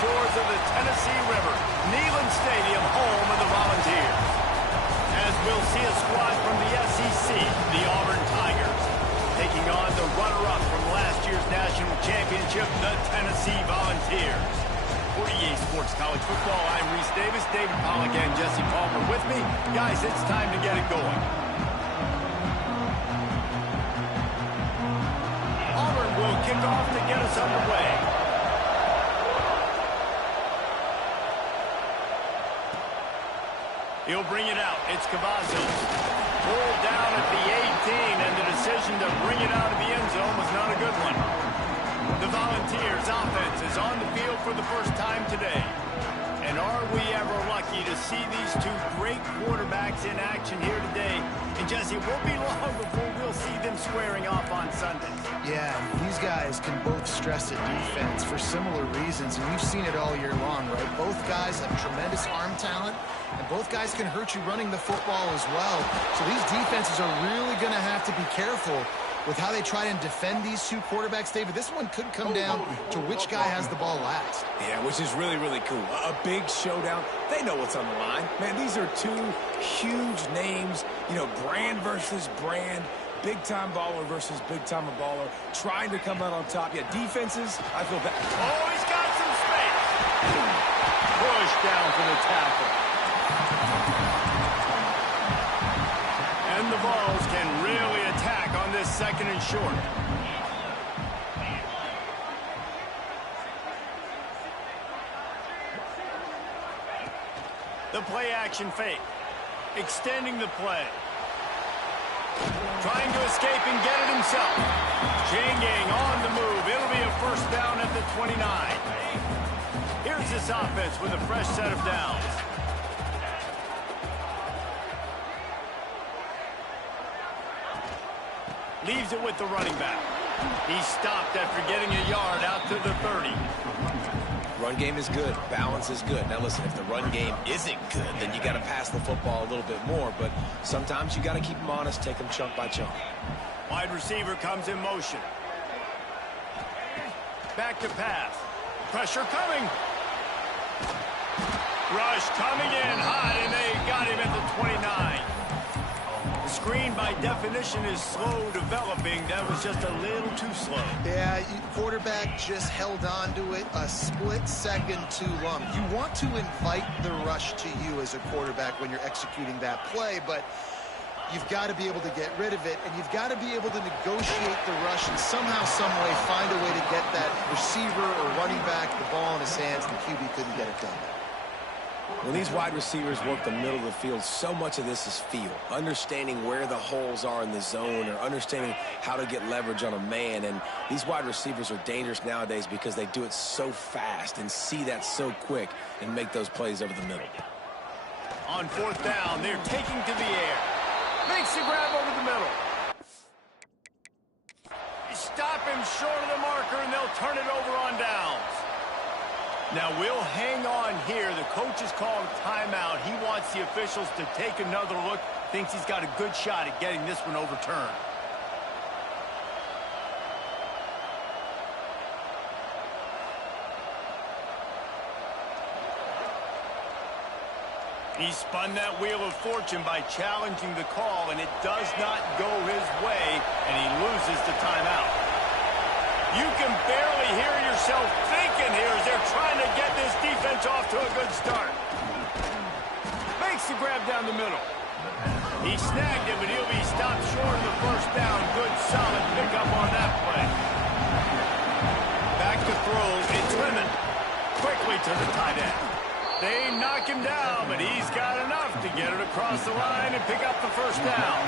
shores of the Tennessee River, Neyland Stadium, home of the Volunteers. As we'll see a squad from the SEC, the Auburn Tigers, taking on the runner-up from last year's national championship, the Tennessee Volunteers. For EA Sports College Football, I'm Reese Davis, David Pollack, and Jesse Palmer with me. Guys, it's time to get it going. Auburn will kick off to get us underway. He'll bring it out. It's Cavazos. Pulled down at the 18, and the decision to bring it out of the end zone was not a good one. The Volunteers offense is on the field for the first time today. And are we ever lucky to see these two great quarterbacks in action here today? And Jesse, it won't be long before we'll see them squaring off on Sunday. Yeah, these guys can both stress at defense for similar reasons, and you've seen it all year long, right? Both guys have tremendous arm talent, and both guys can hurt you running the football as well. So these defenses are really going to have to be careful with how they try and defend these two quarterbacks. David, this one could come down to which guy has the ball last. Yeah, which is really, really cool. A big showdown. They know what's on the line. Man, these are two huge names, you know, brand versus brand, big-time baller versus big-timer baller, trying to come out on top. Yeah, defenses, I feel bad. Oh, he's got some space. Push down for the tackle. And the Vols can really attack on this second and short. The play action fake. Extending the play. Trying to escape and get it himself. Janging on the move. It'll be a first down at the 29. Here's this offense with a fresh set of downs. Leaves it with the running back. He stopped after getting a yard out to the 30. Run game is good. Balance is good. Now, listen, if the run game isn't good, then you got to pass the football a little bit more. But sometimes you got to keep them honest, take them chunk by chunk. Wide receiver comes in motion. Back to pass. Pressure coming. Rush coming in hot, and they got him at the 29. Screen, by definition, is slow developing. That was just a little too slow. Yeah, quarterback just held on to it a split second too long. You want to invite the rush to you as a quarterback when you're executing that play, but you've got to be able to get rid of it, and you've got to be able to negotiate the rush and somehow, some way find a way to get that receiver or running back the ball in his hands, and the QB couldn't get it done. When these wide receivers work the middle of the field, so much of this is feel. Understanding where the holes are in the zone or understanding how to get leverage on a man. And these wide receivers are dangerous nowadays because they do it so fast and see that so quick and make those plays over the middle. On fourth down, they're taking to the air. Makes the grab over the middle. Stop him short of the marker, and they'll turn it over on downs. Now, we'll hang on here. The coach has called a timeout. He wants the officials to take another look. Thinks he's got a good shot at getting this one overturned. He spun that wheel of fortune by challenging the call, and it does not go his way, and he loses the timeout. You can barely hear yourself thinking here as they're trying to get this defense off to a good start. Makes the grab down the middle. He snagged it, but he'll be stopped short of the first down. Good, solid pickup on that play. Back to throw. It's Lemon. Quickly to the tight end. They knock him down, but he's got enough to get it across the line and pick up the first down.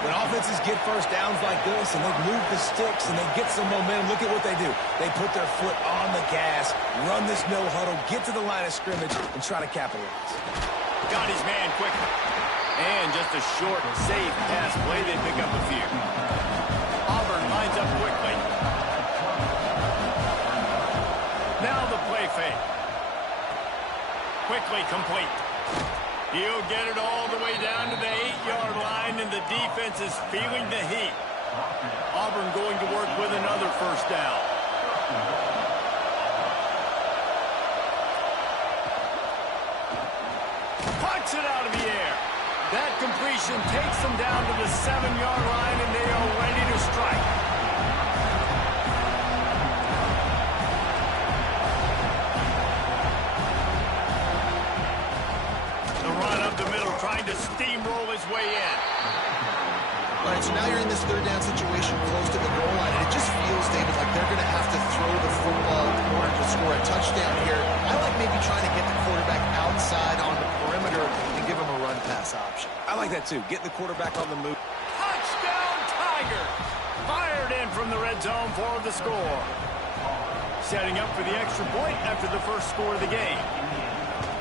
When offenses get first downs like this and they move the sticks and they get some momentum, look at what they do. They put their foot on the gas, run this no huddle, get to the line of scrimmage, and try to capitalize. Got his man quickly. And just a short, safe pass play. They pick up a few. Auburn lines up quickly. Now the play fake. Quickly complete. He'll get it all the way down to the 8-yard line, and the defense is feeling the heat. Auburn going to work with another first down. That completion takes them down to the 7-yard line, and they are ready to strike. The run up the middle, trying to steamroll his way in. All right, so now you're in this third down situation close to the goal line, and it just feels, David, like they're going to have to throw the football in order to score a touchdown here. I like maybe trying to get the quarterback outside on the perimeter and give him a run-pass option. I like that, too. Get the quarterback on the move. Touchdown, Tiger! Fired in from the red zone for the score. Setting up for the extra point after the first score of the game.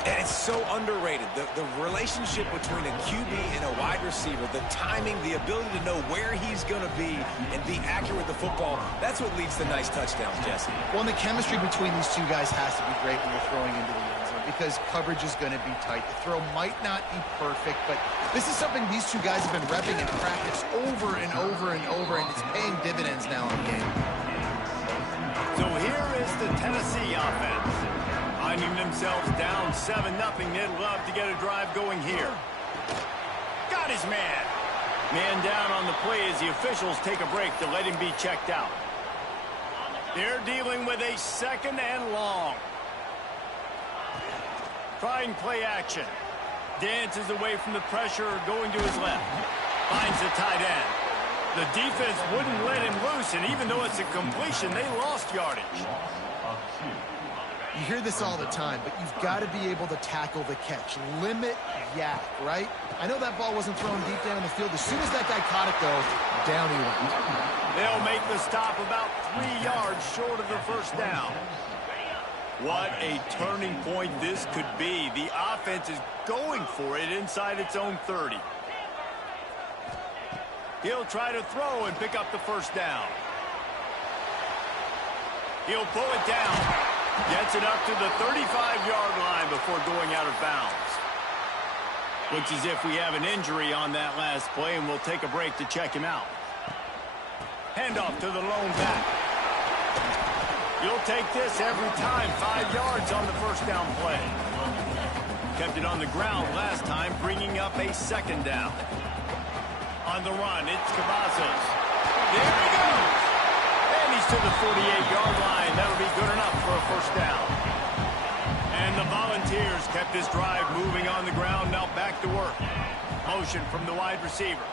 And it's so underrated. The relationship between a QB and a wide receiver, the timing, the ability to know where he's going to be and be accurate with the football, that's what leads to nice touchdowns, Jesse. Well, and the chemistry between these two guys has to be great when you're throwing into the end zone because coverage is going to be tight. The throw might not be perfect, but this is something these two guys have been repping in practice over and over and over, and it's paying dividends now in the game. So here is the Tennessee offense. Finding themselves down 7-0, they'd love to get a drive going here. Got his man. Man down on the play as the officials take a break to let him be checked out. They're dealing with a 2nd and long. Trying play action. Dances away from the pressure, going to his left. Finds the tight end. The defense wouldn't let him loose, and even though it's a completion, they lost yardage. You hear this all the time, but you've got to be able to tackle the catch. Limit yak, right? I know that ball wasn't thrown deep down in the field. As soon as that guy caught it, though, down he went. They'll make the stop about 3 yards short of the first down. What a turning point this could be. The offense is going for it inside its own 30. He'll try to throw and pick up the first down. He'll pull it down. Gets it up to the 35-yard line before going out of bounds. Looks as if we have an injury on that last play, and we'll take a break to check him out. Handoff to the lone back. You'll take this every time. 5 yards on the first down play. Kept it on the ground last time, bringing up a 2nd down. On the run, it's Cavazos. There he goes. And he's to the 48-yard line. That'll be good enough for a first down. And the Volunteers kept this drive moving on the ground. Now back to work. Motion from the wide receiver.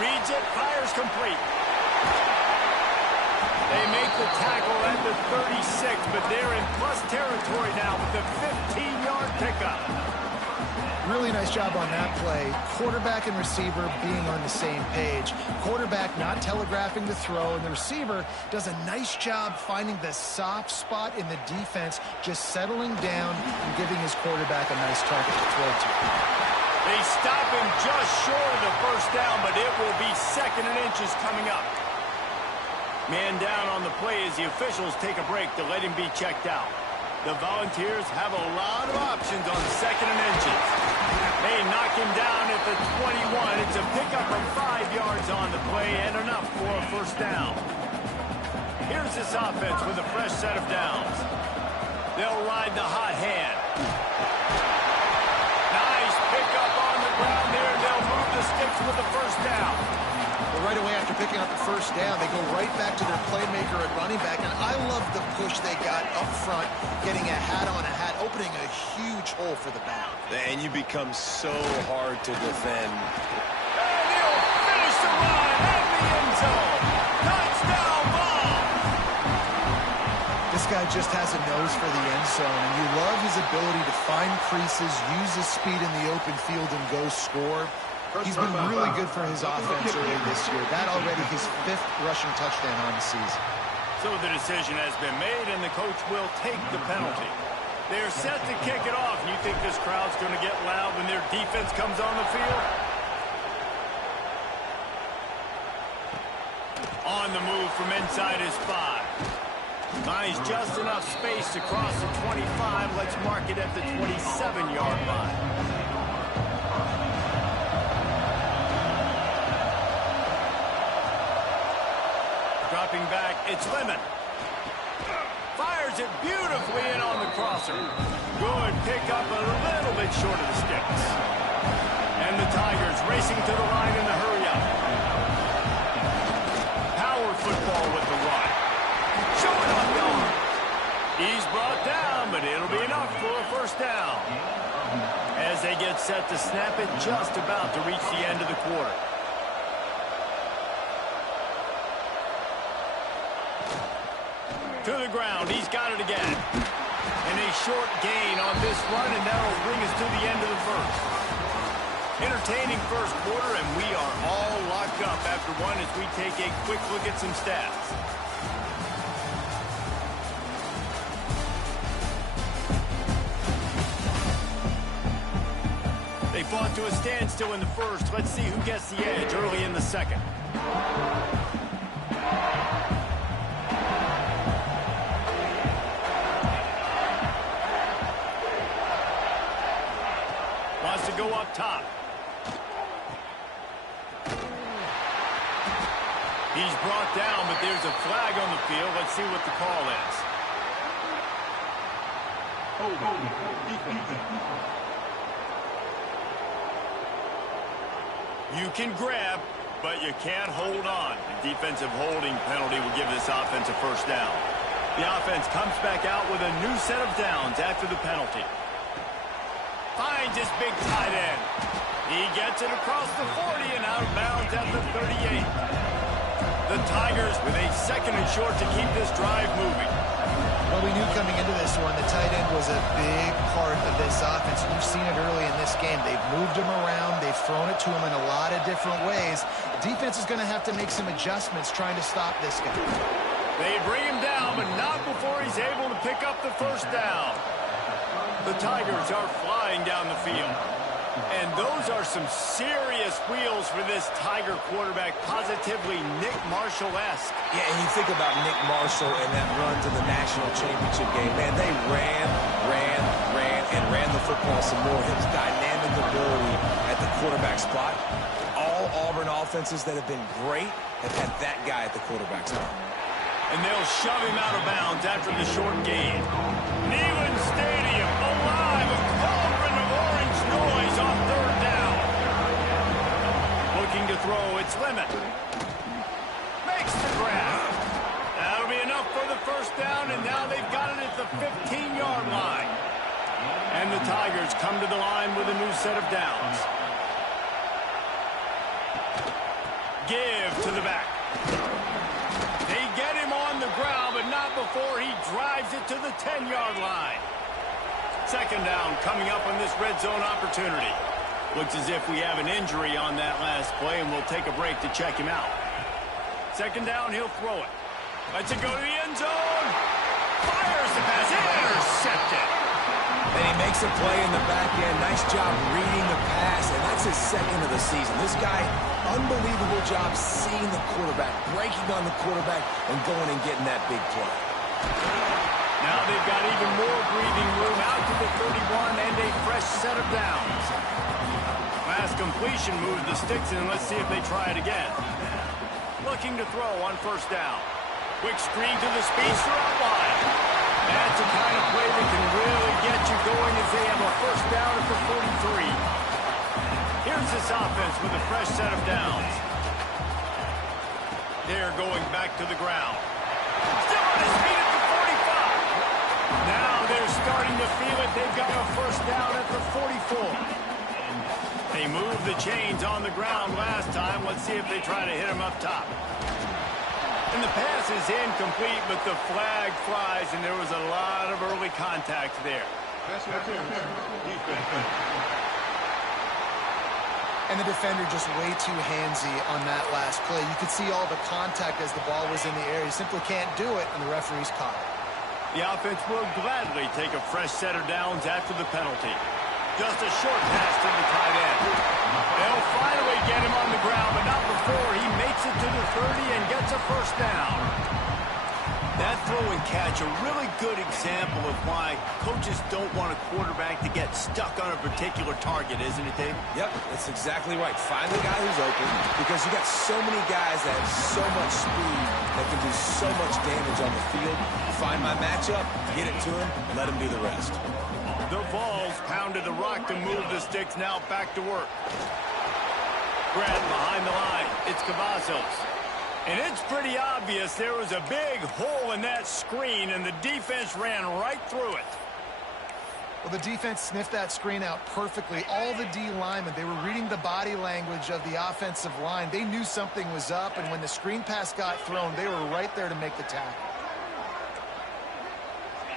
Reads it, fires complete. They make the tackle at the 36, but they're in plus territory now with the 15-yard pickup. Really nice job on that play. Quarterback and receiver being on the same page. Quarterback not telegraphing the throw, and the receiver does a nice job finding the soft spot in the defense, just settling down and giving his quarterback a nice target to throw to. They stop him just short of the first down, but it will be 2nd and inches coming up. Man down on the play as the officials take a break to let him be checked out. The Volunteers have a lot of options on 2nd and inches. They knock him down at the 21. It's a pickup of 5 yards on the play and enough for a first down. Here's this offense with a fresh set of downs. They'll ride the hot hand. Nice pickup on the ground there. They'll move the sticks with the first down. Well, right away after picking up the first down, they go right back to their playmaker at running back. And I love the push they got up front, getting a hat on a hat, opening a huge hole for the back. And you become so hard to defend. And he'll finish the run at the end zone. Touchdown ball. This guy just has a nose for the end zone, and you love his ability to find creases, use his speed in the open field, and go score. He's been really good for his offense early this year. That already his 5th rushing touchdown on the season. So the decision has been made, and the coach will take the penalty. They're set to kick it off. You think this crowd's going to get loud when their defense comes on the field? On the move from inside his 5. Finds just enough space to cross the 25. Let's mark it at the 27-yard line. Dropping back, it's Lemon. Fires it beautifully in on the crosser. Good pick up a little bit short of the sticks. And the Tigers racing to the line in the hurry-up. Power football with the run. Showing off the arm. He's brought down, but it'll be enough for a first down. As they get set to snap it, just about to reach the end of the quarter. To the ground, he's got it again. And a short gain on this run, and that'll bring us to the end of the first. Entertaining first quarter, and we are all locked up after one as we take a quick look at some stats. They fought to a standstill in the first. Let's see who gets the edge early in the second. Wants to go up top. He's brought down, but there's a flag on the field. Let's see what the call is. You can grab, but you can't hold on. A defensive holding penalty will give this offense a first down. The offense comes back out with a new set of downs after the penalty. Finds his big tight end. He gets it across the 40 and out of bounds at the 38. The Tigers with a second and short to keep this drive moving. Well, we knew coming into this one, the tight end was a big part of this offense. We've seen it early in this game. They've moved him around. They've thrown it to him in a lot of different ways. Defense is going to have to make some adjustments trying to stop this guy. They bring him down, but not before he's able to pick up the first down. The Tigers are flying down the field. And those are some serious wheels for this Tiger quarterback, positively Nick Marshall-esque. Yeah, and you think about Nick Marshall and that run to the national championship game. Man, they ran, and ran the football some more. His dynamic ability at the quarterback spot. All Auburn offenses that have been great have had that guy at the quarterback spot. And they'll shove him out of bounds after the short gain. Neyland Stadium alive, a cauldron of orange noise on third down. Looking to throw, it's Lemon. Makes the grab. That'll be enough for the first down, and now they've got it at the 15-yard line. And the Tigers come to the line with a new set of downs. Give to the back. They get him on the ground, but not before he drives it to the 10-yard line. Second down coming up on this red zone opportunity. Looks as if we have an injury on that last play, and we'll take a break to check him out. Second down, he'll throw it. Lets it go to the end zone. Fires the pass. Intercepted. And he makes a play in the back end. Nice job reading the pass, and that's his second of the season. This guy, unbelievable job seeing the quarterback, breaking on the quarterback, and going and getting that big play. Now they've got even more breathing room out to the 31 and a fresh set of downs. Last completion moved the sticks, and let's see if they try it again. Looking to throw on first down. Quick screen to the speedster out wide. That's the kind of play that can really get you going as they have a first down at the 43. Here's this offense with a fresh set of downs. They're going back to the ground. Still on his feet at the 45. Now they're starting to feel it. They've got a first down at the 44. They moved the chains on the ground last time. Let's see if they try to hit him up top. And the pass is incomplete, but the flag flies, and there was a lot of early contact there. And the defender just way too handsy on that last play. You could see all the contact as the ball was in the air. He simply can't do it, and the referee's caught it. The offense will gladly take a fresh set of downs after the penalty. Just a short pass to the tight end. They'll finally get him on the ground, but not before he makes it to the 30 and gets a first down. That throw and catch, a really good example of why coaches don't want a quarterback to get stuck on a particular target, isn't it, Dave? Yep, that's exactly right. Find the guy who's open, because you got so many guys that have so much speed that can do so much damage on the field. Find my matchup, get it to him, and let him do the rest. The ball Bills pounded the rock to move the sticks. Now back to work. Grab behind the line. It's Cavazos. And it's pretty obvious there was a big hole in that screen, and the defense ran right through it. Well, the defense sniffed that screen out perfectly. All the D linemen, they were reading the body language of the offensive line. They knew something was up, and when the screen pass got thrown, they were right there to make the tackle.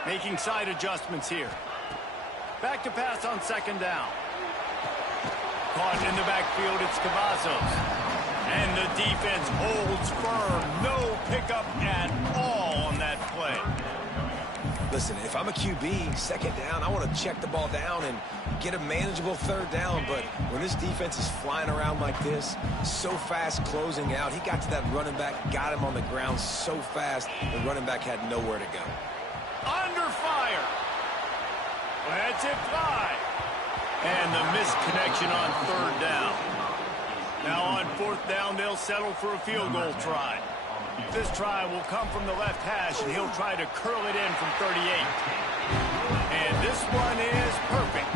Making side adjustments here. Back to pass on second down. Caught in the backfield, it's Cavazos. And the defense holds firm. No pickup at all on that play. Listen, if I'm a QB, second down, I want to check the ball down and get a manageable third down. But when this defense is flying around like this, so fast closing out, he got to that running back, got him on the ground so fast, the running back had nowhere to go. Under fire. Lets it fly. And the missed connection on third down. Now on fourth down, they'll settle for a field goal try. This try will come from the left hash, and he'll try to curl it in from 38. And this one is perfect.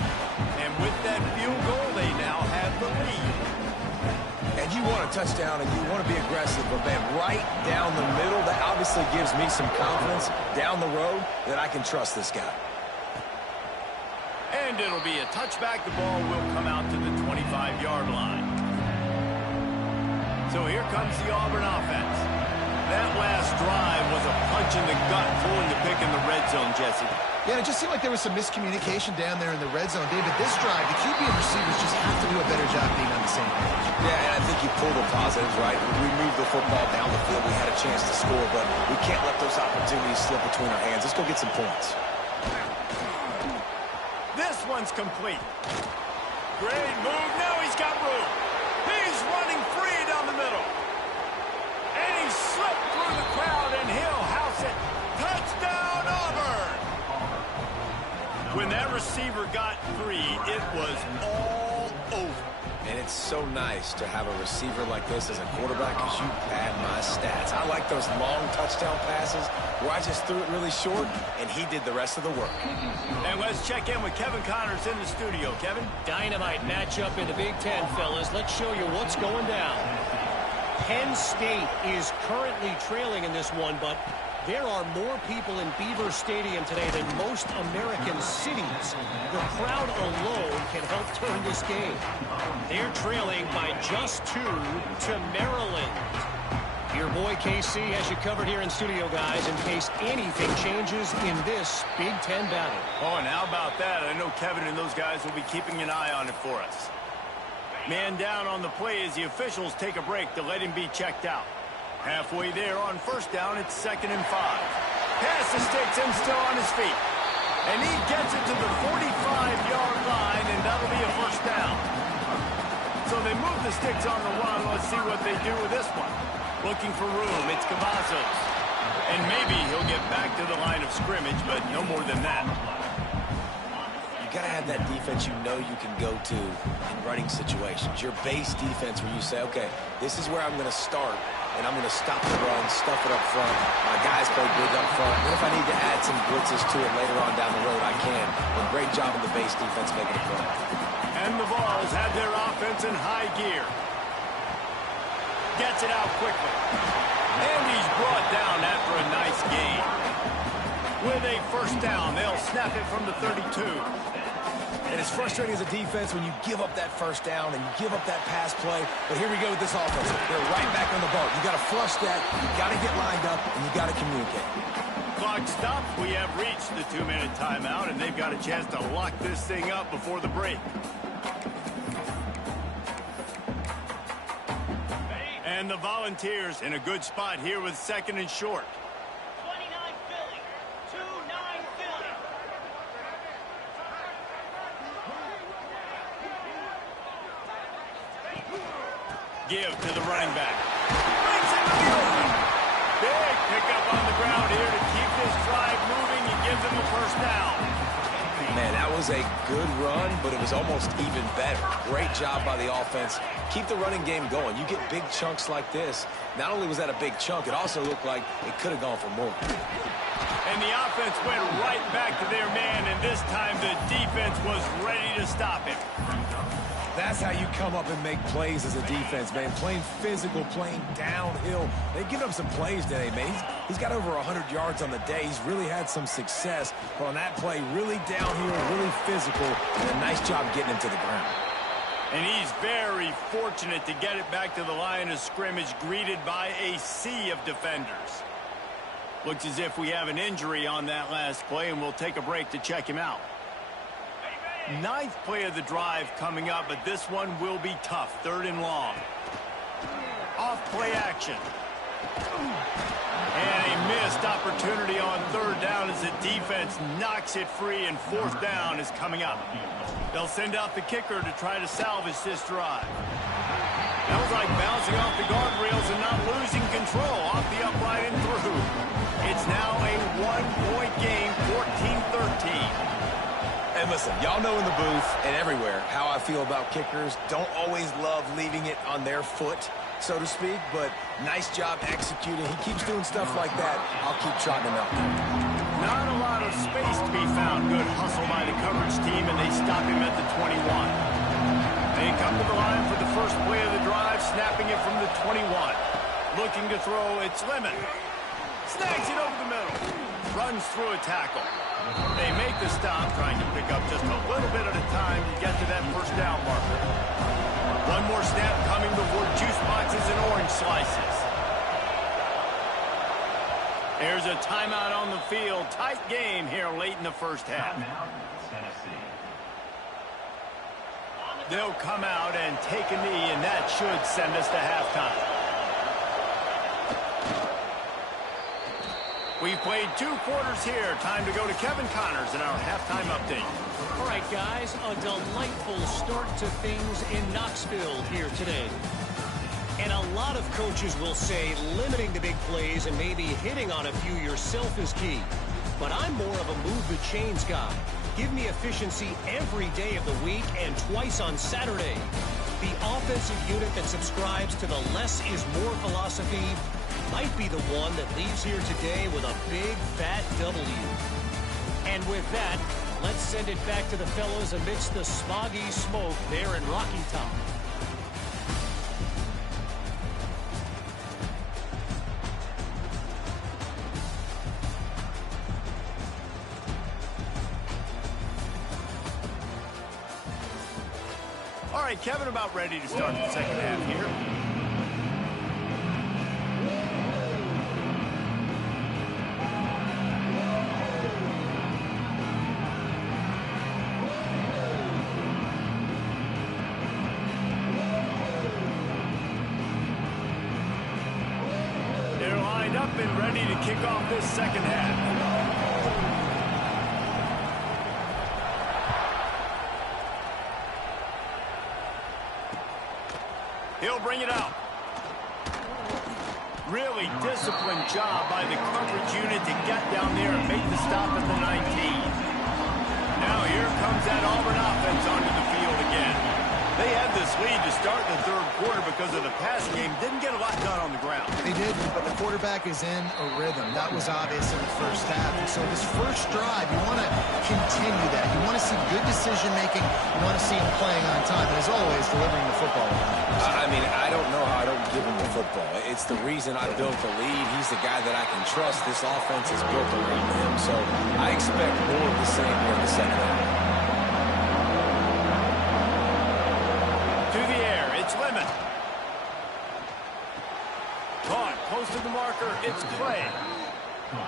And with that field goal, they now have the lead. And you want a touchdown, and you want to be aggressive, but, man, right down the middle, that obviously gives me some confidence down the road that I can trust this guy. And it'll be a touchback. The ball will come out to the 25-yard line. So here comes the Auburn offense. That last drive was a punch in the gut, pulling the pick in the red zone, Jesse. Yeah, it just seemed like there was some miscommunication down there in the red zone. David, this drive, the QB and receivers just have to do a better job being on the same page. Yeah, and I think you pulled the positives, right? We moved the football down the field. We had a chance to score, but we can't let those opportunities slip between our hands. Let's go get some points. This one's complete. Great move. Now he's got room. He's running free down the middle. And he slipped through the crowd, and he'll house it. Touchdown, Auburn! When that receiver got free, it was all over. And it's so nice to have a receiver like this as a quarterback because you pad my stats. I like those long touchdown passes where I just threw it really short, and he did the rest of the work. And let's check in with Kevin Connors in the studio. Kevin? Dynamite matchup in the Big Ten, fellas. Let's show you what's going down. Penn State is currently trailing in this one, but there are more people in Beaver Stadium today than most American cities. The crowd alone can help turn this game. They're trailing by just 2 to Maryland. Your boy KC has you covered here in studio, guys, in case anything changes in this Big Ten battle. Oh, and how about that? I know Kevin and those guys will be keeping an eye on it for us. Man down on the play as the officials take a break to let him be checked out. Halfway there on first down, it's 2nd and 5. Pass the sticks and still on his feet. And he gets it to the 45-yard line, and that'll be a first down. So they move the sticks on the run. Let's see what they do with this one. Looking for room, it's Cavazos. And maybe he'll get back to the line of scrimmage, but no more than that. You got to have that defense you know you can go to in running situations. Your base defense where you say, okay, this is where I'm going to start, and I'm going to stop the run, stuff it up front. My guys play big up front. And if I need to add some blitzes to it later on down the road, I can. But great job of the base defense making it play. And the Vols have their offense in high gear. Gets it out quickly. And he's brought down after a nice gain. With a first down, they'll snap it from the 32. And it's frustrating as a defense when you give up that first down and you give up that pass play. But here we go with this offense. They're right back on the boat. You got to flush that, you got to get lined up, and you got to communicate. Clock stopped. We have reached the 2-minute timeout, and they've got a chance to lock this thing up before the break. And the Volunteers in a good spot here with 2nd and short. 29 Philly. 2-9 Philly. Give to the running back. Brings it to the open. Big pickup on the ground here to keep this drive moving and gives them a first down. Man, that was a good run, but it was almost even better. Great job by the offense. Keep the running game going. You get big chunks like this. Not only was that a big chunk, it also looked like it could have gone for more. And the offense went right back to their man, and this time the defense was ready to stop him. That's how you come up and make plays as a defense, man. Playing physical, playing downhill. They've given up some plays today, man. He's got over 100 yards on the day. He's really had some success. But on that play, really downhill, really physical, and a nice job getting him to the ground. And he's very fortunate to get it back to the line of scrimmage, greeted by a sea of defenders. Looks as if we have an injury on that last play, and we'll take a break to check him out. Ninth play of the drive coming up, but this one will be tough. 3rd and long. Off play action. And a missed opportunity on 3rd down as the defense knocks it free, and 4th down is coming up. They'll send out the kicker to try to salvage this drive. That was like bouncing off the guardrails and not losing control. Off the upright and through. It's now a 1-point game, 14-13. And listen, y'all know in the booth and everywhere how I feel about kickers. Don't always love leaving it on their foot, so to speak, but nice job executing. He keeps doing stuff like that. I'll keep trotting him out there. Not a lot of space to be found. Good hustle by the coverage team, and they stop him at the 21. They come to the line for the first play of the drive, snapping it from the 21. Looking to throw, it's Lemon. Snags it over the middle. Runs through a tackle. They make the stop, trying to pick up just a little bit at a time to get to that first down marker. One more snap coming before juice boxes and orange slices. There's a timeout on the field. Tight game here late in the first half. They'll come out and take a knee, and that should send us to halftime. We've played 2 quarters here. Time to go to Kevin Connors in our halftime update. All right, guys, a delightful start to things in Knoxville here today. And a lot of coaches will say limiting the big plays and maybe hitting on a few yourself is key. But I'm more of a move the chains guy. Give me efficiency every day of the week and twice on Saturday. The offensive unit that subscribes to the less is more philosophy might be the one that leaves here today with a big, fat W. And with that, let's send it back to the fellas amidst the smoggy smoke there in Rocky Top. All right, Kevin, about ready to start the second half here. They're lined up and ready to kick off this second half. He'll bring it out. Really disciplined job by the coverage unit to get down there and make the stop at the 19. Now here comes that Auburn offense onto the field again. They had this lead to start the 3rd quarter because of the passing game. Didn't get a lot done on the ground. They did, but the quarterback is in a rhythm. That was obvious in the first half. And so this first drive, you want to continue that. You want to see good decision-making. You want to see him playing on time. And as always, delivering the football. I mean, I don't know how I don't give him the football. It's the reason I built the lead. He's the guy that I can trust. This offense is built around him. So I expect more of the same here in the second half. Lemon. Caught close to the marker. It's Clay.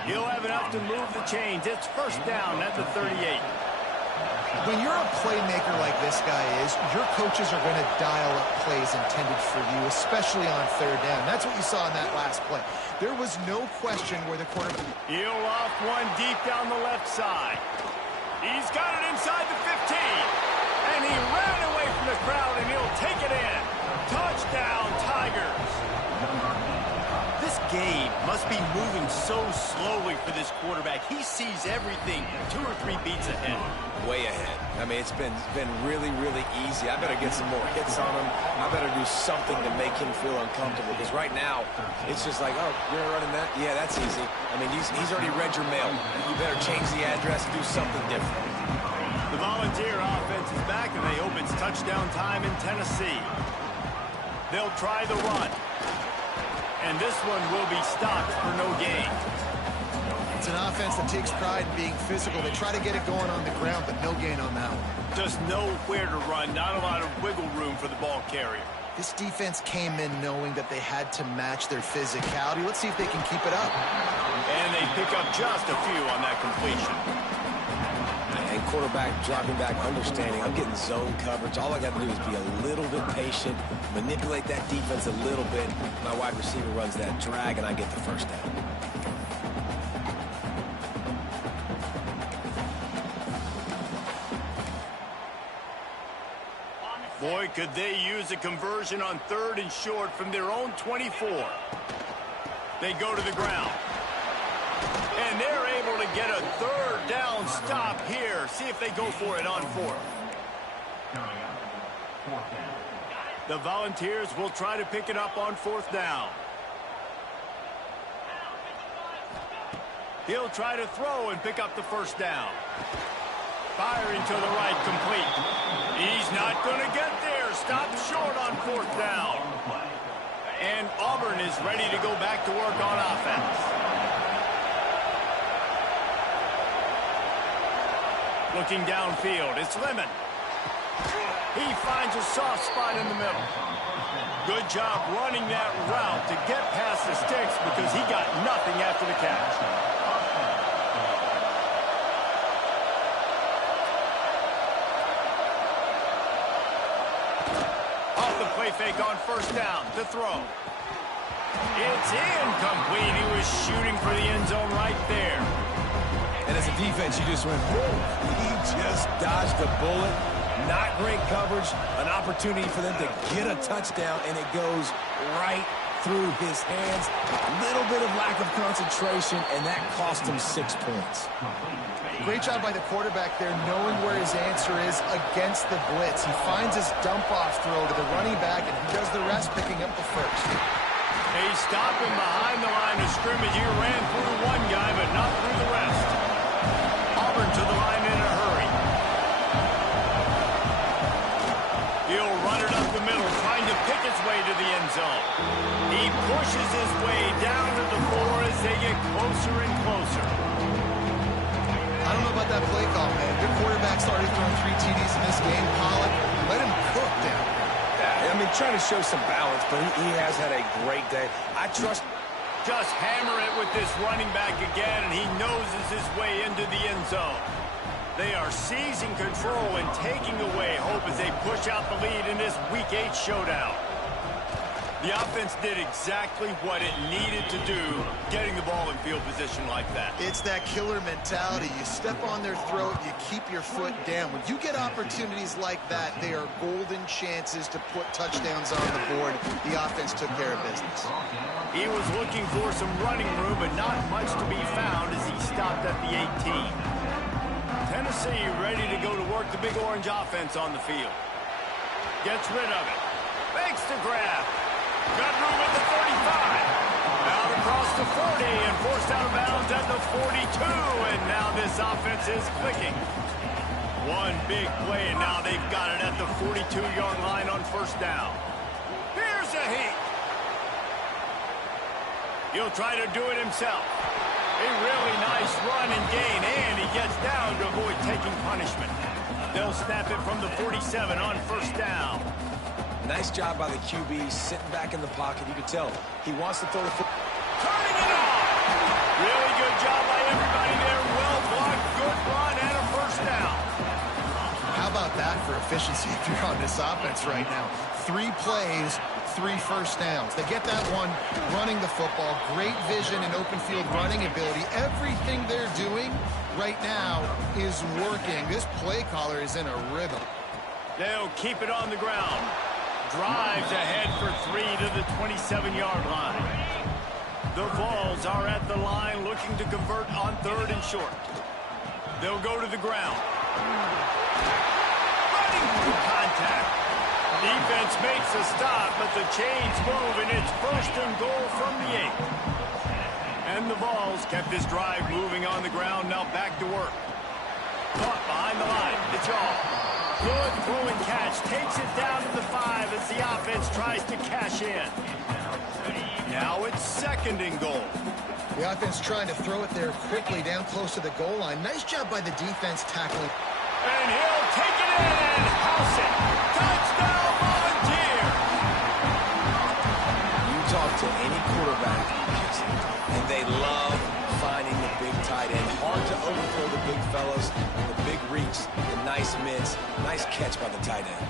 He'll have enough to move the chains. It's first down at the 38. When you're a playmaker like this guy is, your coaches are going to dial up plays intended for you, especially on 3rd down. That's what you saw in that last play. There was no question where the quarterback... He'll off one deep down the left side. He's got it inside the 15. And he ran away from the crowd, and he'll take it in. Touchdown, Tigers. This This game must be moving so slowly for this quarterback. He sees everything 2 or 3 beats ahead. Way ahead. I mean, it's been really, really easy. I better get some more hits on him. I better do something to make him feel uncomfortable. Because right now, it's just like, oh, you're running that? Yeah, that's easy. I mean, he's already read your mail. You better change the address and do something different. The Volunteer offense is back, and they hope it's touchdown time in Tennessee. They'll try the run. And this one will be stopped for no gain. It's an offense that takes pride in being physical. They try to get it going on the ground, but no gain on that one. Just nowhere to run, not a lot of wiggle room for the ball carrier. This defense came in knowing that they had to match their physicality. Let's see if they can keep it up. And they pick up just a few on that completion. And quarterback dropping back, understanding I'm getting zone coverage. All I got to do is be a little bit patient, manipulate that defense a little bit. My wide receiver runs that drag, and I get the first down. Boy, could they use a conversion on 3rd and short from their own 24. They go to the ground. And they're able to get a 3rd down stop here. See if they go for it on 4th. The Volunteers will try to pick it up on 4th down. He'll try to throw and pick up the 1st down. Firing to the right, complete. He's not going to get there. Stopped short on 4th down. And Auburn is ready to go back to work on offense. Looking downfield, it's Lemon. He finds a soft spot in the middle. Good job running that route to get past the sticks because he got nothing after the catch. Play fake on 1st down to throw. It's incomplete. He was shooting for the end zone right there. And as a defense, you just went, whoa. He just dodged the bullet. Not great coverage. An opportunity for them to get a touchdown, and it goes right through his hands. A little bit of lack of concentration, and that cost him 6 points. Great job by the quarterback there, knowing where his answer is against the blitz. He finds his dump-off throw to the running back, and he does the rest, picking up the 1st. They stop him behind the line of scrimmage. He ran through one guy, but not through the rest. Auburn to the line in a hurry. He'll run it up the middle, trying to pick his way to the end zone. He pushes his way down to the 4 as they get closer and closer. I don't know about that play call, man. Good quarterback started throwing 3 TDs in this game. Pollock, let him cook down. Yeah, I mean, trying to show some balance, but he has had a great day. I trust. Just hammer it with this running back again, and he noses his way into the end zone. They are seizing control and taking away hope as they push out the lead in this Week 8 showdown. The offense did exactly what it needed to do, getting the ball in field position like that. It's that killer mentality. You step on their throat, you keep your foot down. When you get opportunities like that, they are golden chances to put touchdowns on the board. The offense took care of business. He was looking for some running room, but not much to be found as he stopped at the 18. Tennessee ready to go to work the Big Orange offense on the field. Gets rid of it. Makes the grab. Got room at the 35. Out across the 40 and forced out of bounds at the 42. And now this offense is clicking. One big play, and now they've got it at the 42-yard line on 1st down. Here's a heat. He'll try to do it himself. A really nice run and gain, and he gets down to avoid taking punishment. They'll snap it from the 47 on 1st down. Nice job by the QB, sitting back in the pocket. You can tell he wants to throw the football. Turning it on. Really good job by everybody there. Well blocked, good run, and a 1st down. How about that for efficiency if you're on this offense right now? 3 plays, 3 1st downs. They get that one running the football. Great vision and open field running ability. Everything they're doing right now is working. This play caller is in a rhythm. They'll keep it on the ground. Drives ahead for 3 to the 27-yard line. The Vols are at the line looking to convert on 3rd and short. They'll go to the ground. Running through contact. Defense makes a stop, but the chains move, and it's 1st and goal from the 8. And the Vols kept this drive moving on the ground. Now back to work. Caught behind the line. It's all. Good throw and catch. Takes it down to the 5 as the offense tries to cash in. Now it's 2nd and goal. The offense trying to throw it there quickly down close to the goal line. Nice job by the defense tackling. And he'll take it in and house it. Touchdown, Volunteer. You talk to any quarterback, and they love finding the big tight end. Hard to overthrow the big fellas, the big reach, the nice mitts. Nice catch by the tight end.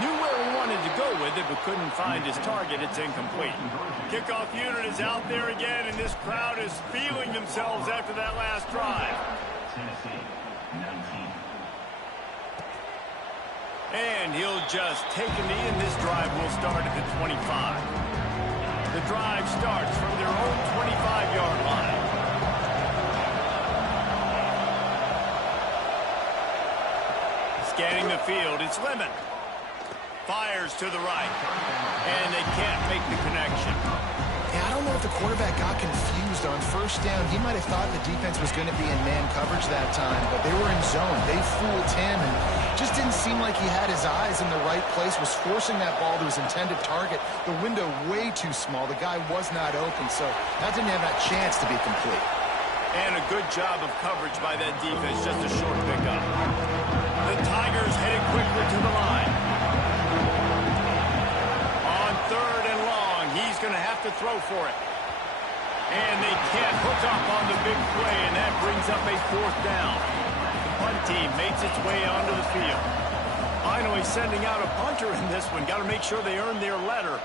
Knew where he wanted to go with it, but couldn't find his target. It's incomplete. Kickoff unit is out there again, and this crowd is feeling themselves after that last drive. And he'll just take a knee, and this drive will start at the 25. The drive starts from their own 25-yard line. Scanning the field, it's Lemon. Fires to the right, and they can't make the connection. Yeah, I don't know if the quarterback got confused on 1st down. He might have thought the defense was going to be in man coverage that time, but they were in zone. They fooled him, and just didn't seem like he had his eyes in the right place, was forcing that ball to his intended target. The window way too small. The guy was not open, so that didn't have that chance to be complete. And a good job of coverage by that defense, just a short pickup. The Tigers headed quickly to the line. On 3rd and long, he's going to have to throw for it. And they can't hook up on the big play, and that brings up a 4th down. The punt team makes its way onto the field. Finally sending out a punter in this one. Got to make sure they earn their letter.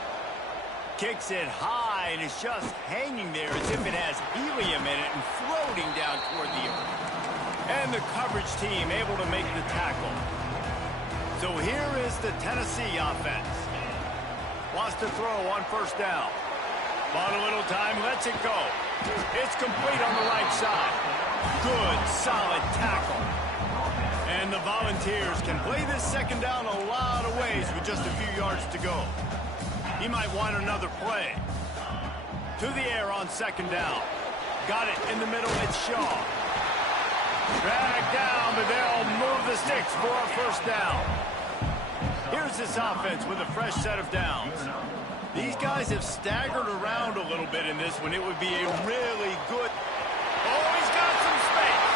Kicks it high, and it's just hanging there as if it has helium in it and floating down toward the earth. And the coverage team able to make the tackle. So here is the Tennessee offense. Wants to throw on 1st down. Bought a little time, lets it go. It's complete on the right side. Good, solid tackle. And the Volunteers can play this 2nd down a lot of ways with just a few yards to go. He might want another play. To the air on 2nd down. Got it in the middle, it's Shaw. Dragged down, but they'll move the sticks for a 1st down. Here's this offense with a fresh set of downs. These guys have staggered around a little bit in this one. It would be a really good... Oh, he's got some space.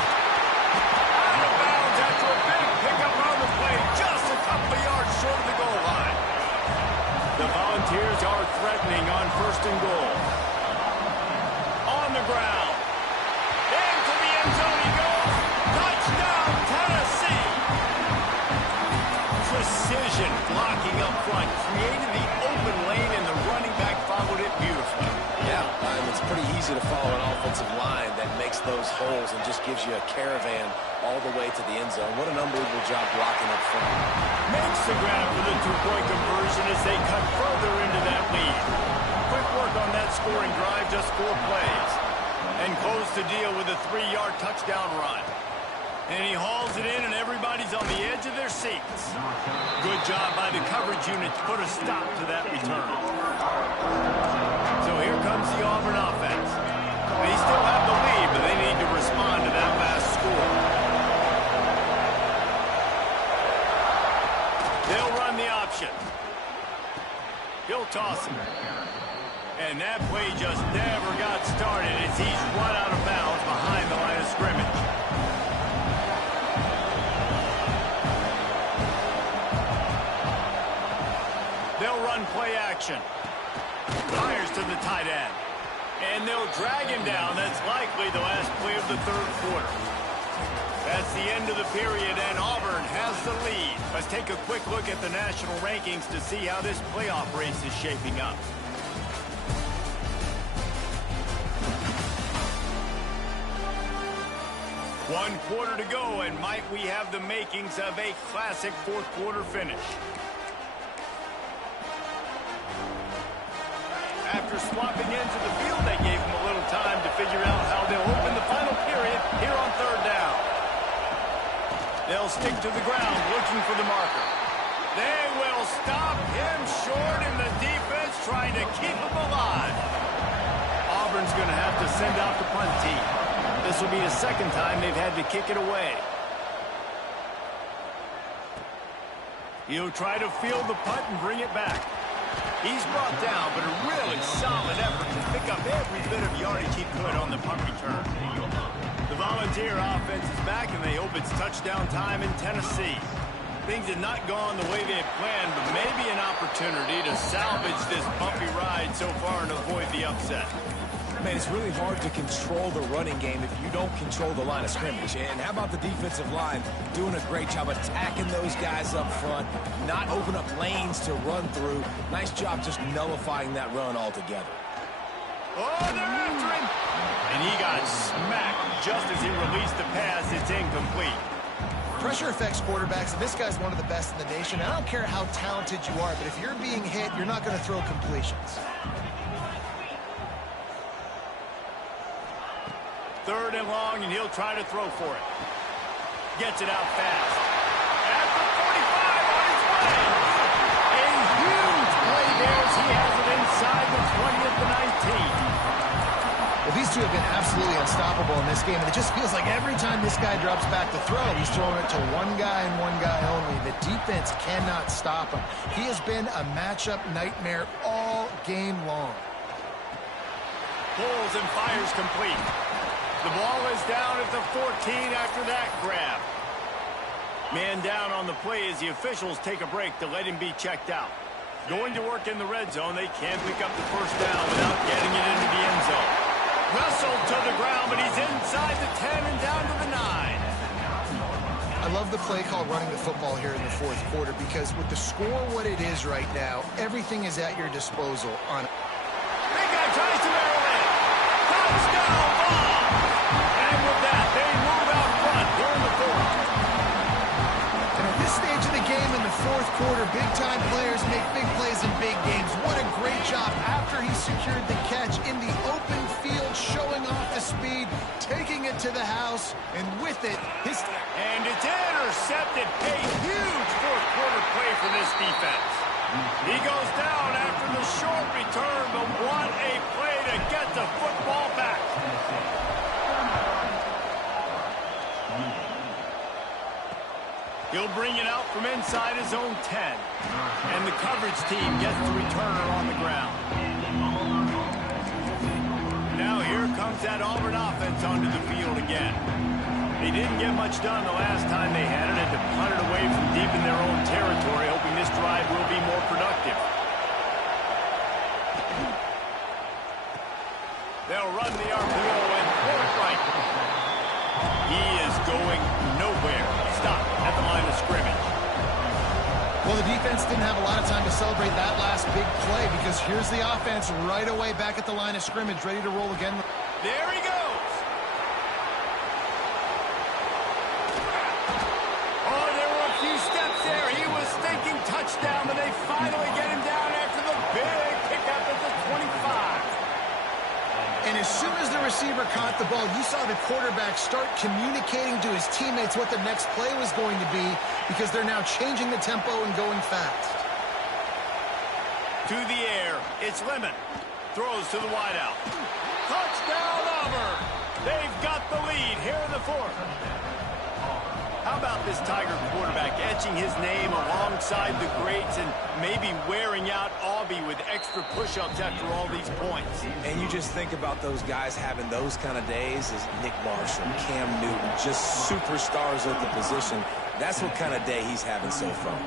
Out of bounds after a big pickup on the play, just a couple of yards short of the goal line. The Volunteers are threatening on 1st and goal. On the ground. Into the end zone he goes. Touchdown, Tennessee. Precision blocking up front. Created the open lane, and the running back followed it beautifully. Yeah, it's pretty easy to follow an offensive line that makes those holes and just gives you a caravan all the way to the end zone. What an unbelievable job blocking up front. Makes the grab for the 2-point conversion as they cut further into that lead. Quick work on that scoring drive, just 4 plays. And close the deal with a 3-yard touchdown run. And he hauls it in, and everybody's on the edge of their seats. Good job by the coverage unit to put a stop to that return. So here comes the Auburn offense. They still have the lead, but they need to respond to that last score. They'll run the option. He'll toss it. And that play just never got started as he's run out of bounds behind the line of scrimmage. They'll run play action. Fires to the tight end. And they'll drag him down. That's likely the last play of the 3rd quarter. That's the end of the period, and Auburn has the lead. Let's take a quick look at the national rankings to see how this playoff race is shaping up. One quarter to go, and might we have the makings of a classic 4th quarter finish. after swapping ends of the field, they gave him a little time to figure out how they'll open the final period here on third down. They'll stick to the ground looking for the marker. They will stop him short, and the defense trying to keep him alive. Auburn's going to have to send out the punt team. This will be the second time they've had to kick it away. He'll try to field the punt and bring it back. He's brought down, but a really solid effort to pick up every bit of yardage he could on the punt return. The Volunteer offense is back, and they hope it's touchdown time in Tennessee. Things had not gone the way they had planned, but maybe an opportunity to salvage this bumpy ride so far and avoid the upset. Man, it's really hard to control the running game if you don't control the line of scrimmage. And how about the defensive line doing a great job attacking those guys up front, not open up lanes to run through. Nice job just nullifying that run altogether. Oh, they're after him! And he got smacked just as he released the pass. It's incomplete. Pressure affects quarterbacks, and this guy's one of the best in the nation. I don't care how talented you are, but if you're being hit, you're not going to throw completions. Third and long, and he'll try to throw for it. Gets it out fast. At the 45 on his way. A huge play there as he has it inside the 20 at the 19. Well, these two have been absolutely unstoppable in this game, and it just feels like every time this guy drops back to throw, he's throwing it to one guy and one guy only. The defense cannot stop him. He has been a matchup nightmare all game long. Pulls and fires complete. The ball is down at the 14 after that grab. Man down on the play as the officials take a break to let him be checked out. Going to work in the red zone, they can't pick up the first down without getting it into the end zone. Wrestled to the ground, but he's inside the 10 and down to the 9. I love the play call running the football here in the fourth quarter because with the score what it is right now, everything is at your disposal. Big guy tries to barrel in. Touchdown ball! And with that, they move out front here in the fourth. And at this stage of the game in the fourth quarter, big-time players make big plays in big games. What a great job after he secured the catch in the open field, showing off the speed, taking it to the house, and with it, And it's intercepted. A huge fourth quarter play for this defense. He goes down after the short return, but what a play to get the football back. He'll bring it out from inside his own 10. And the coverage team gets the returner on the ground. Now here comes that Auburn offense onto the field again. They didn't get much done the last time they had it, and to punt it away from deep in their own territory, hoping this drive will be more productive. They'll run the RPO and pull it right. He is going nowhere. Stop at the line of scrimmage. well, the defense didn't have a lot of time to celebrate that last big play because here's the offense right away back at the line of scrimmage, ready to roll again. There he goes. Oh, there were a few steps there. He was thinking touchdown, but they finally get him down after the big pickup at the 25. And as soon as the receiver caught the ball, you saw the quarterback start communicating to his teammates what the next play was going to be because they're now changing the tempo and going fast. To the air, it's Lemon. Throws to the wideout. Touchdown, Auburn! They've got the lead here in the fourth. How about this Tiger quarterback etching his name alongside the greats and maybe wearing out Aubie with extra push-ups after all these points? And you just think about those guys having those kind of days as Nick Marshall, Cam Newton, just superstars at the position. That's what kind of day he's having so far.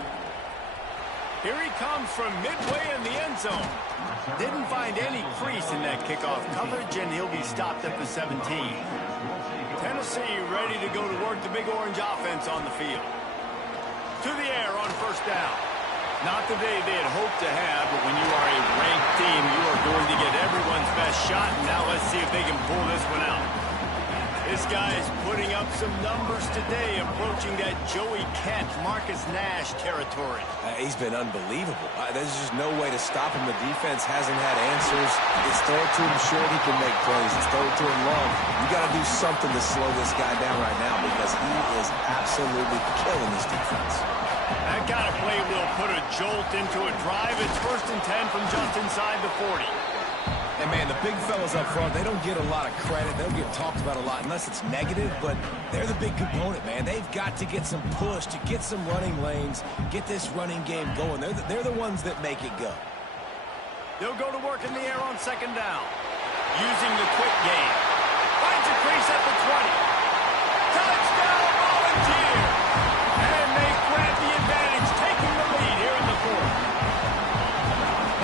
Here he comes from midway in the end zone. Didn't find any crease in that kickoff coverage, and he'll be stopped at the 17. Tennessee ready to go to work the Big Orange offense on the field. To the air on first down. Not the day they had hoped to have, but when you are a ranked team, you are going to get everyone's best shot, and now let's see if they can pull this one out. This guy is putting up some numbers today, approaching that Joey Kent, Marcus Nash territory. He's been unbelievable. There's just no way to stop him. The defense hasn't had answers. It's throw it to him short, he can make plays. It's throw it to him long. You got to do something to slow this guy down right now because he is absolutely killing this defense. That kind of play will put a jolt into a drive. It's 1st and 10 from just inside the 40. And, man, the big fellas up front, they don't get a lot of credit. They don't get talked about a lot unless it's negative, but they're the big component, man. They've got to get some push, to get some running lanes, get this running game going. They're the ones that make it go. They'll go to work in the air on 2nd down. Using the quick game. Finds a crease at the 20. Touchdown, Volunteer! And they grab the advantage, taking the lead here in the 4th.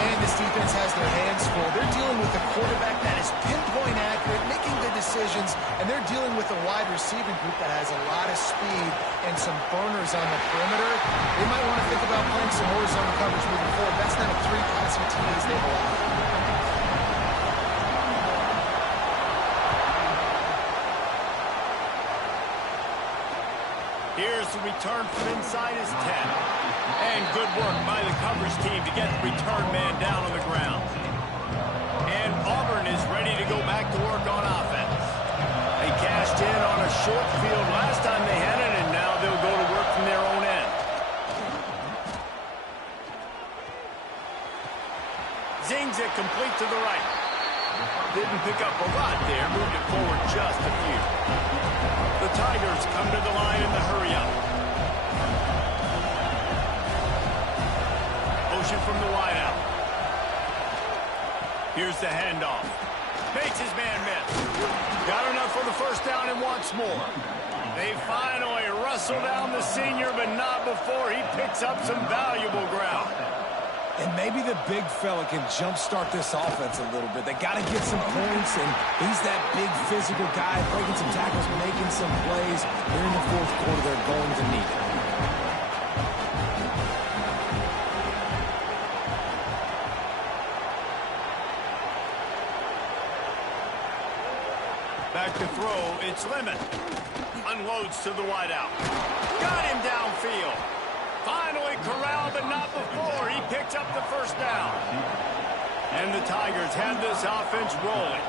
And this defense has their hands full. They're dealing with a quarterback that is pinpoint accurate, making good decisions, and they're dealing with a wide receiving group that has a lot of speed and some burners on the perimeter. They might want to think about playing some horizontal coverage moving forward. That's now 3 passing TDs they've allowed. Here's the return from inside his 10. And good work by the coverage team to get the return man down on the ground. And Auburn is ready to go back to work on offense. They cashed in on a short field last time they had it, and now they'll go to work from their own end. Zings it complete to the right. Didn't pick up a lot there, moved it forward just a few. The Tigers come to the line in the hurry-up. Motion from the wideout. Here's the handoff. Makes his man miss. Got enough for the 1st down and wants more. They finally wrestle down the senior, but not before he picks up some valuable ground. And maybe the big fella can jumpstart this offense a little bit. They got to get some points, and he's that big physical guy, breaking some tackles, making some plays. Here in the 4th quarter, they're going to need it. Back to throw, it's Lemon. Unloads to the wideout. Got him downfield. Finally corralled, but not before. He picks up the 1st down. And the Tigers have this offense rolling.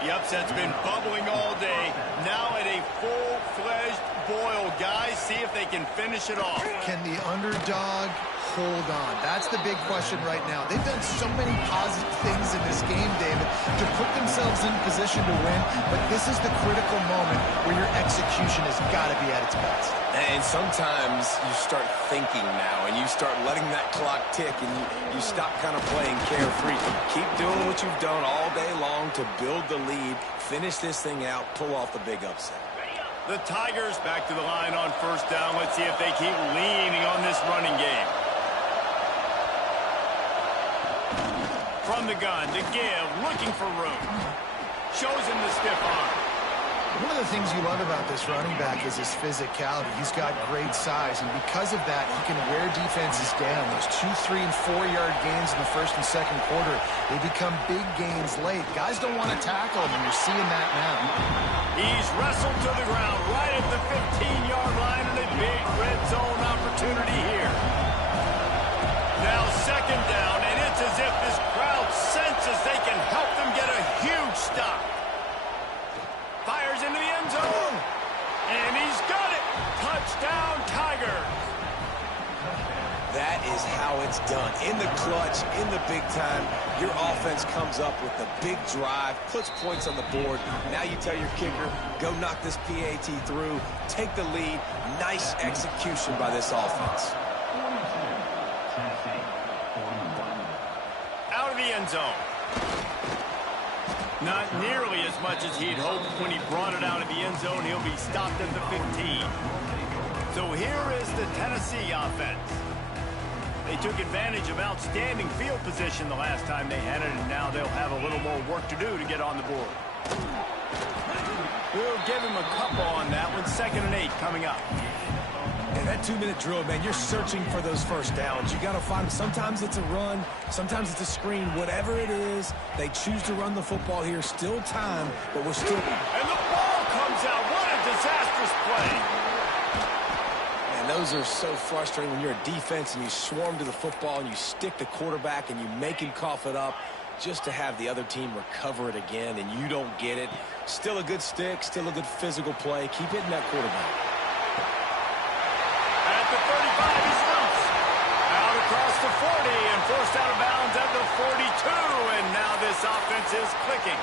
The upset's been bubbling all day. Now at a full-fledged boil. Guys, see if they can finish it off. Can the underdog hold on? That's the big question right now. They've done so many positive things in this game, David, to put themselves in position to win, but this is the critical moment where your execution has got to be at its best. And sometimes you start thinking now, and you start letting that clock tick, and you stop kind of playing carefree. Keep doing what you've done all day long to build the lead, finish this thing out, pull off the big upset. The Tigers back to the line on 1st down. Let's see if they keep leaning on this running game. From the gun, to give, looking for room. Shows him the stiff arm. One of the things you love about this running back is his physicality. He's got great size, and because of that, he can wear defenses down. Those 2-, 3-, and 4-yard gains in the 1st and 2nd quarter, they become big gains late. Guys don't want to tackle him, and you're seeing that now. He's wrestled to the ground right at the 15-yard line, and a big red zone opportunity here. Now 2nd down, and it's as if this crowd senses they can help them get a huge stop. Fires into the end zone, and he's got it. Touchdown, Tigers. That is how it's done. In the clutch, in the big time, your offense comes up with the big drive, puts points on the board. Now you tell your kicker, go knock this PAT through, take the lead. Nice execution by this offense. Out of the end zone. Not nearly as much as he'd hoped when he brought it out of the end zone. He'll be stopped at the 15. So here is the Tennessee offense. They took advantage of outstanding field position the last time they had it, and now they'll have a little more work to do to get on the board. We'll give him a couple on that one. 2nd and 8 coming up. And that 2-minute drill, man, you're searching for those 1st downs. You got to find them. Sometimes it's a run. Sometimes it's a screen. Whatever it is, they choose to run the football here. Still time, but we're still... And the ball comes those are so frustrating when you're a defense and you swarm to the football and you stick the quarterback and you make him cough it up just to have the other team recover it again and you don't get it. Still a good stick, still a good physical play. Keep hitting that quarterback. At the 35, he's loose. Out across the 40 and forced out of bounds at the 42. And now this offense is clicking.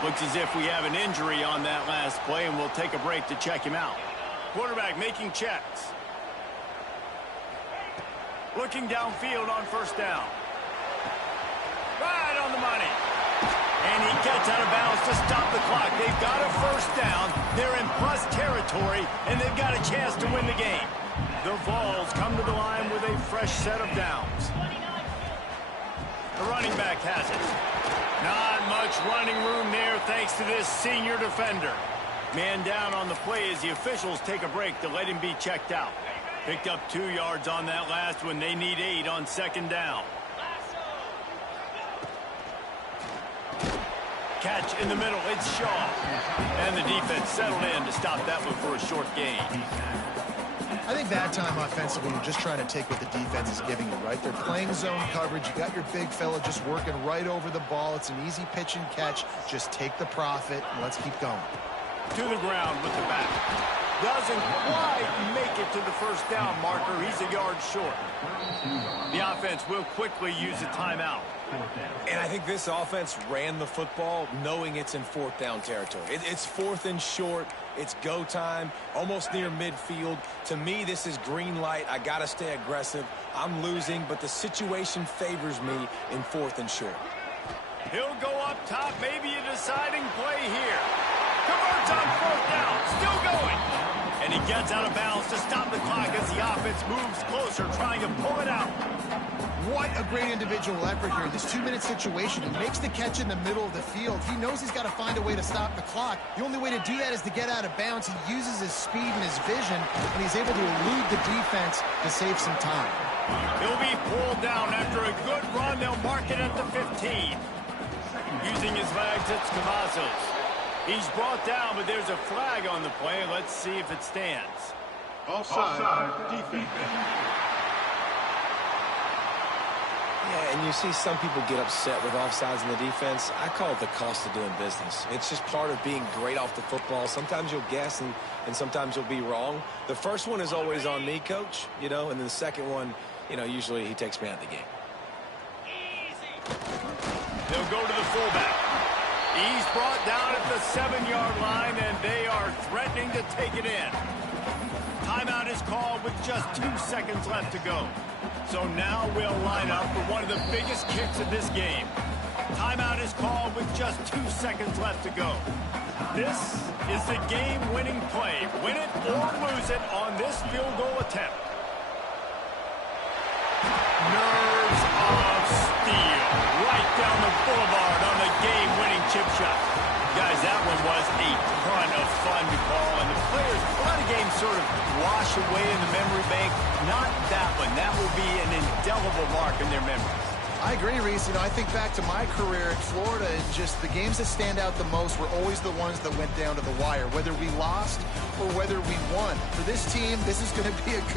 Looks as if we have an injury on that last play, and we'll take a break to check him out. Quarterback making checks. Looking downfield on first down. Right on the money. And he gets out of bounds to stop the clock. They've got a first down. They're in plus territory, and they've got a chance to win the game. The Vols come to the line with a fresh set of downs. The running back has it. Not much running room there thanks to this senior defender. Man down on the play as the officials take a break to let him be checked out. Picked up 2 yards on that last one. They need 8 on second down. Catch in the middle. It's Shaw. And the defense settled in to stop that one for a short gain. I think that time offensively, you're just trying to take what the defense is giving you, right? They're playing zone coverage. You got your big fella just working right over the ball. It's an easy pitch and catch. Just take the profit, and let's keep going. To the ground with the back. Doesn't quite make it to the first down marker. He's a yard short. The offense will quickly use a timeout. And I think this offense ran the football knowing it's in fourth down territory. It's fourth and short. It's go time, almost near midfield. To me, this is green light. I got to stay aggressive. I'm losing, but the situation favors me in fourth and short. He'll go up top, maybe a deciding play here. Converts on fourth down, still going. And he gets out of bounds to stop the clock as the offense moves closer, trying to pull it out. What a great individual effort here. This 2-minute situation. He makes the catch in the middle of the field. He knows he's got to find a way to stop the clock. The only way to do that is to get out of bounds. He uses his speed and his vision, and he's able to elude the defense to save some time. He'll be pulled down after a good run. They'll mark it at the 15. Using his legs, it's Cavazos. He's brought down, but there's a flag on the play. Let's see if it stands. Offside, defense. Yeah, and you see some people get upset with offsides in the defense. I call it the cost of doing business. It's just part of being great off the football. Sometimes you'll guess and sometimes you'll be wrong. The first one is always on me, Coach, and then the second one, usually he takes me out of the game. They'll go to the fullback. He's brought down at the 7-yard line, and they are threatening to take it in. Timeout is called with just 2 seconds left to go. So now we'll line up for one of the biggest kicks of this game. Timeout is called with just 2 seconds left to go. This is the game-winning play. Win it or lose it on this field goal attempt. Nerves of steel. Right down the boulevard on the game-winning chip shot. Guys, that one was a ton of fun to call, and the players, a lot of games sort of wash away in the memory bank. Not that one. That will be an indelible mark in their memories. I agree, Reese. I think back to my career in Florida, and just the games that stand out the most were always the ones that went down to the wire, whether we lost or whether we won. For this team, this is going to be a good